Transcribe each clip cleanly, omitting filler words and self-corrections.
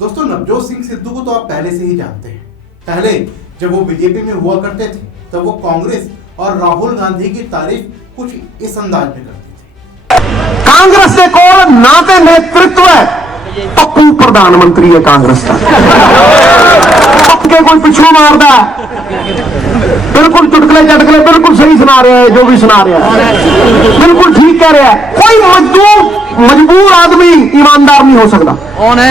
दोस्तों, नवजोत सिंह सिद्धू को तो आप पहले से ही जानते हैं। पहले जब वो बीजेपी में हुआ करते थे तब वो कांग्रेस और राहुल गांधी की तारीफ कुछ इस अंदाज में करते थे। कांग्रेस के कोल ना ते नेतृत्व है, पप्पू प्रधानमंत्री है कांग्रेस का। कोई पिछू मारदा बिल्कुल चुटकले चटकले बिल्कुल सही सुना रहे हैं, जो भी सुना रहे हैं बिल्कुल ठीक कह रहे हैं। कोई मजबूर आदमी ईमानदार नहीं हो सकता। कौन है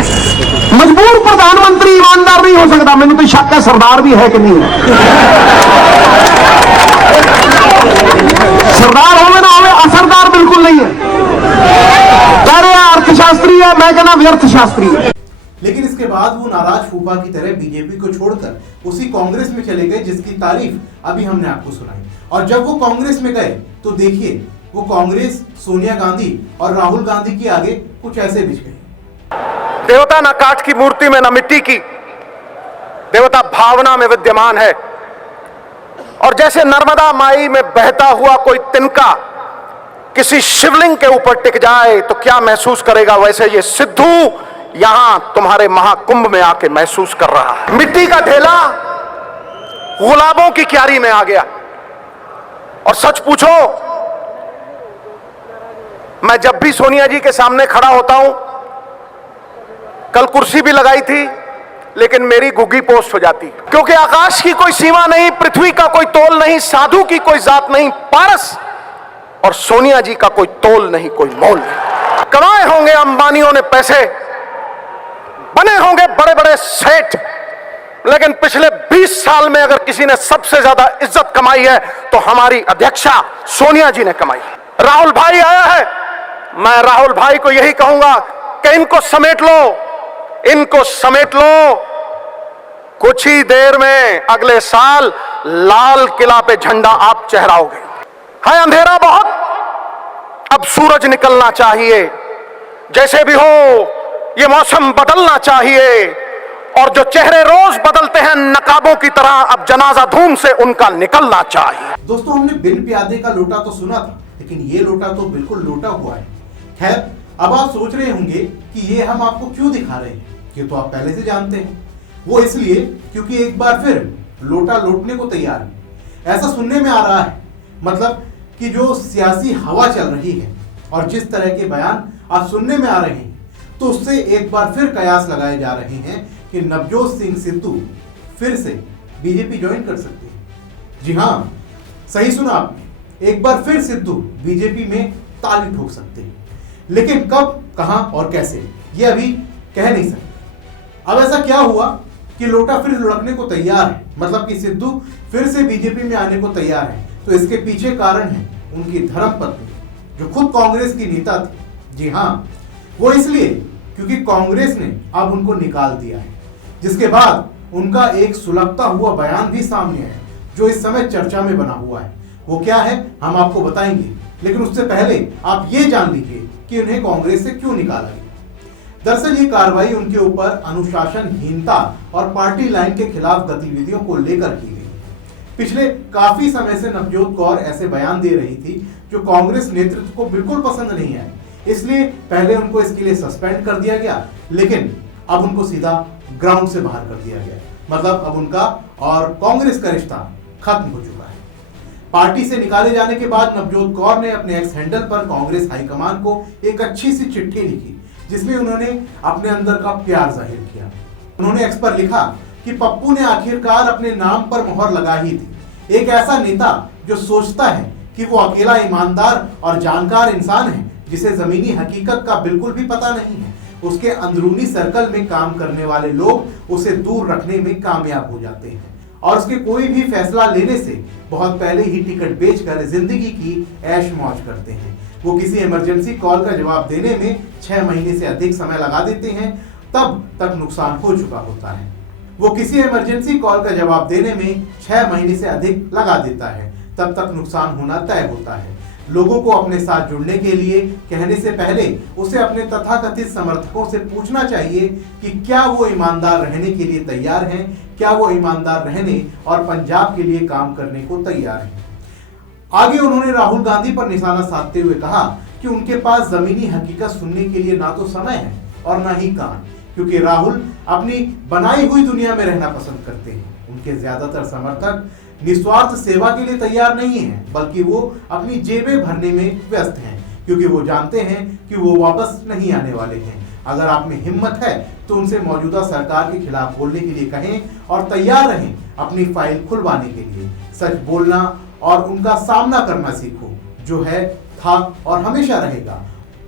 मजबूर प्रधानमंत्री? ईमानदार नहीं हो सकता। मैंने तो शक है सरदार भी है कि नहीं है। सरदार होवे ना होवे, असरदार बिल्कुल नहीं है। कह रहे हैं अर्थशास्त्री है, मैं कहना व्यर्थ शास्त्री है। लेकिन इसके बाद वो नाराज फूफा की तरह बीजेपी को छोड़कर उसी कांग्रेस में चले गए जिसकी तारीफ अभी हमने आपको सुनाई। और जब वो कांग्रेस में गए तो देखिए वो कांग्रेस सोनिया गांधी और राहुल गांधी के आगे कुछ ऐसे बिछ गई। देवता ना काठ की मूर्ति में ना मिट्टी की, देवता भावना में विद्यमान है। और जैसे नर्मदा माई में बहता हुआ कोई तिनका किसी शिवलिंग के ऊपर टिक जाए तो क्या महसूस करेगा, वैसे ये सिद्धू यहां तुम्हारे महाकुंभ में आके महसूस कर रहा है। मिट्टी का ढेला गुलाबों की क्यारी में आ गया। और सच पूछो, मैं जब भी सोनिया जी के सामने खड़ा होता हूं, कल कुर्सी भी लगाई थी लेकिन मेरी घुग्गी पोस्ट हो जाती, क्योंकि आकाश की कोई सीमा नहीं, पृथ्वी का कोई तोल नहीं, साधु की कोई जात नहीं, पारस और सोनिया जी का कोई तोल नहीं, कोई मोल नहीं। कमाए होंगे अंबानियों ने पैसे, बने होंगे बड़े बड़े सेठ, लेकिन पिछले 20 साल में अगर किसी ने सबसे ज्यादा इज्जत कमाई है तो हमारी अध्यक्षा सोनिया जी ने कमाई। राहुल भाई आया है, मैं राहुल भाई को यही कहूंगा कि इनको समेट लो, इनको समेट लो। कुछ ही देर में अगले साल लाल किला पे झंडा आप चढ़ाओगे। है अंधेरा बहुत, अब सूरज निकलना चाहिए। जैसे भी हो ये मौसम बदलना चाहिए। और जो चेहरे रोज बदलते हैं नकाबों की तरह, अब जनाजा धूम से उनका निकलना चाहिए। दोस्तों, हमने बिन प्यादे का लोटा तो सुना था, लेकिन ये लोटा तो बिल्कुल लोटा हुआ है। खैर, अब आप सोच रहे होंगे कि ये हम आपको क्यों दिखा रहे हैं। ये तो आप पहले से जानते हैं। वो इसलिए क्योंकि एक बार फिर लोटा लौटने को तैयार है, ऐसा सुनने में आ रहा है। मतलब कि जो सियासी हवा चल रही है और जिस तरह के बयान आज सुनने में आ रहे हैं, तो उससे एक बार फिर कयास लगाए जा रहे हैं कि नवजोत सिंह सिद्धू फिर से बीजेपी ज्वाइन कर सकते हैं। जी हाँ, सही सुना आपने, एक बार फिर सिद्धू बीजेपी में ताली ठोक सकते हैं। लेकिन कब, कहां और कैसे, ये अभी कह नहीं सकते। अब ऐसा क्या हुआ कि लोटा फिर लुढ़कने को तैयार है, मतलब कि सिद्धू फिर से बीजेपी में आने को तैयार है। तो इसके पीछे कारण है उनकी धर्मपत्नी, जो खुद कांग्रेस की नेता थी। जी हाँ, वो इसलिए क्योंकि कांग्रेस ने अब उनको निकाल दिया है, जिसके बाद उनका एक सुलगता हुआ बयान भी सामने आया जो इस समय चर्चा में बना हुआ है। वो क्या है हम आपको बताएंगे, लेकिन उससे पहले आप ये जान लीजिए कि उन्हें कांग्रेस से क्यों निकाला गया। दरअसल ये कार्रवाई उनके ऊपर अनुशासनहीनता और पार्टी लाइन के खिलाफ गतिविधियों को लेकर की गई। पिछले काफी समय से नवजोत कौर ऐसे बयान दे रही थी जो कांग्रेस नेतृत्व को बिल्कुल पसंद नहीं आए, इसलिए पहले उनको इसके लिए सस्पेंड कर दिया गया, लेकिन अब उनको सीधा ग्राउंड से बाहर कर दिया गया। मतलब अब उनका और कांग्रेस का रिश्ता खत्म हो चुका है। पार्टी से निकाले जाने के बाद नवजोत कौर ने अपने एक्स हैंडल पर कांग्रेस हाईकमान को एक अच्छी सी चिट्ठी लिखी, जिसमें उन्होंने अपने अंदर का प्यार जाहिर किया। उन्होंने एक्स पर लिखा कि पप्पू ने आखिरकार अपने नाम पर मोहर लगा ही थी। एक ऐसा नेता जो सोचता है कि वो अकेला ईमानदार और जानकार इंसान है, जिसे जमीनी हकीकत का बिल्कुल भी पता नहीं है। उसके अंदरूनी सर्कल में काम करने वाले लोग उसे दूर रखने में कामयाब हो जाते हैं और उसके कोई भी फैसला लेने से बहुत पहले ही टिकट बेचकर जिंदगी की ऐश मौज करते हैं। वो किसी इमरजेंसी कॉल का जवाब देने में 6 महीने से अधिक समय लगा देते हैं, तब तक नुकसान हो चुका होता है। वो किसी इमरजेंसी कॉल का जवाब देने में 6 महीने से अधिक लगा देता है, तब तक नुकसान होना तय होता है। लोगों को अपने साथ जुड़ने के लिए कहने से पहले उसे अपने तथाकथित समर्थकों से पूछना चाहिए कि क्या वो ईमानदार रहने के लिए तैयार हैं, क्या वो ईमानदार रहने और पंजाब के लिए काम करने को तैयार हैं। आगे उन्होंने राहुल गांधी पर निशाना साधते हुए कहा कि उनके पास जमीनी हकीकत सुनने के लिए ना तो समय है और ना ही कान, क्योंकि राहुल अपनी बनाई हुई दुनिया में रहना पसंद करते हैं। उनके ज्यादातर समर्थक निस्वार्थ सेवा के लिए तैयार नहीं हैं, बल्कि वो अपनी जेबें भरने में व्यस्त हैं, क्योंकि वो जानते हैं कि वो वापस नहीं आने वाले हैं। अगर आप में हिम्मत है तो उनसे मौजूदा सरकार के खिलाफ बोलने के लिए कहें और तैयार रहें अपनी फाइल खुलवाने के लिए। सच बोलना और उनका सामना करना सीखो, जो है, था और हमेशा रहेगा।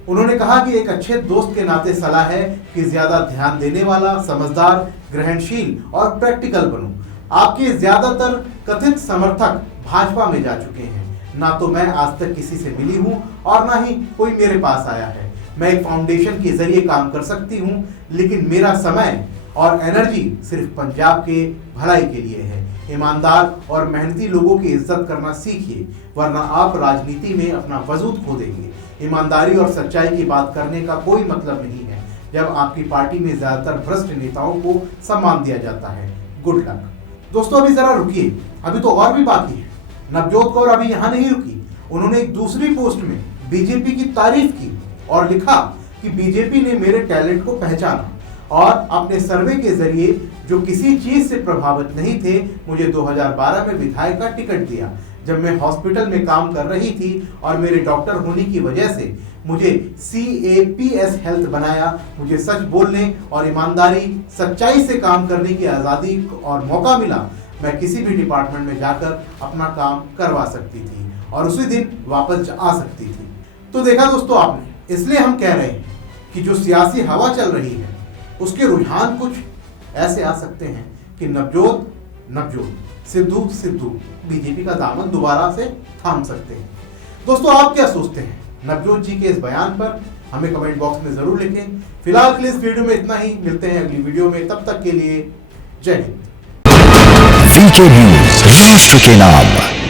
उन्होंने कहा कि एक अच्छे दोस्त के नाते सलाह है कि ज्यादा ध्यान देने वाला, समझदार, ग्रहणशील और प्रैक्टिकल बनो। आपके ज्यादातर कथित समर्थक भाजपा में जा चुके हैं। ना तो मैं आज तक किसी से मिली हूं और ना ही कोई मेरे पास आया है। मैं एक फाउंडेशन के जरिए काम कर सकती हूं, लेकिन मेरा समय और एनर्जी सिर्फ पंजाब के भलाई के लिए है। ईमानदार और मेहनती लोगों की इज्जत करना सीखिए, वरना आप राजनीति में अपना वजूद खो देंगे। ईमानदारी और सच्चाई की बात करने का कोई मतलब नहीं है जब आपकी पार्टी में ज्यादातर भ्रष्ट नेताओं को सम्मान दिया जाता है। Good luck. दोस्तों अभी जरा रुकिए, अभी तो और भी बाकी है। नवजोत कौर अभी यहाँ नहीं रुकी। उन्होंने एक दूसरी पोस्ट में बीजेपी की तारीफ की और लिखा कि बीजेपी ने मेरे टैलेंट को पहचाना और अपने सर्वे के जरिए जो किसी चीज से प्रभावित नहीं थे, मुझे 2012 में विधायक का टिकट दिया, जब मैं हॉस्पिटल में काम कर रही थी और मेरे डॉक्टर होने की वजह से मुझे CAPS हेल्थ बनाया। मुझे सच बोलने और ईमानदारी, सच्चाई से काम करने की आज़ादी और मौका मिला। मैं किसी भी डिपार्टमेंट में जाकर अपना काम करवा सकती थी और उसी दिन वापस आ सकती थी। तो देखा दोस्तों आपने, इसलिए हम कह रहे हैं कि जो सियासी हवा चल रही है उसके रुझान कुछ ऐसे आ सकते हैं कि नवजोत, सिद्धू बीजेपी का दामन दोबारा से थाम सकते हैं। दोस्तों आप क्या सोचते हैं नवजोत जी के इस बयान पर? हमें कमेंट बॉक्स में जरूर लिखें। फिलहाल के लिए इस वीडियो में इतना ही, मिलते हैं अगली वीडियो में, तब तक के लिए जय हिंद। VK न्यूज, राष्ट्र के नाम।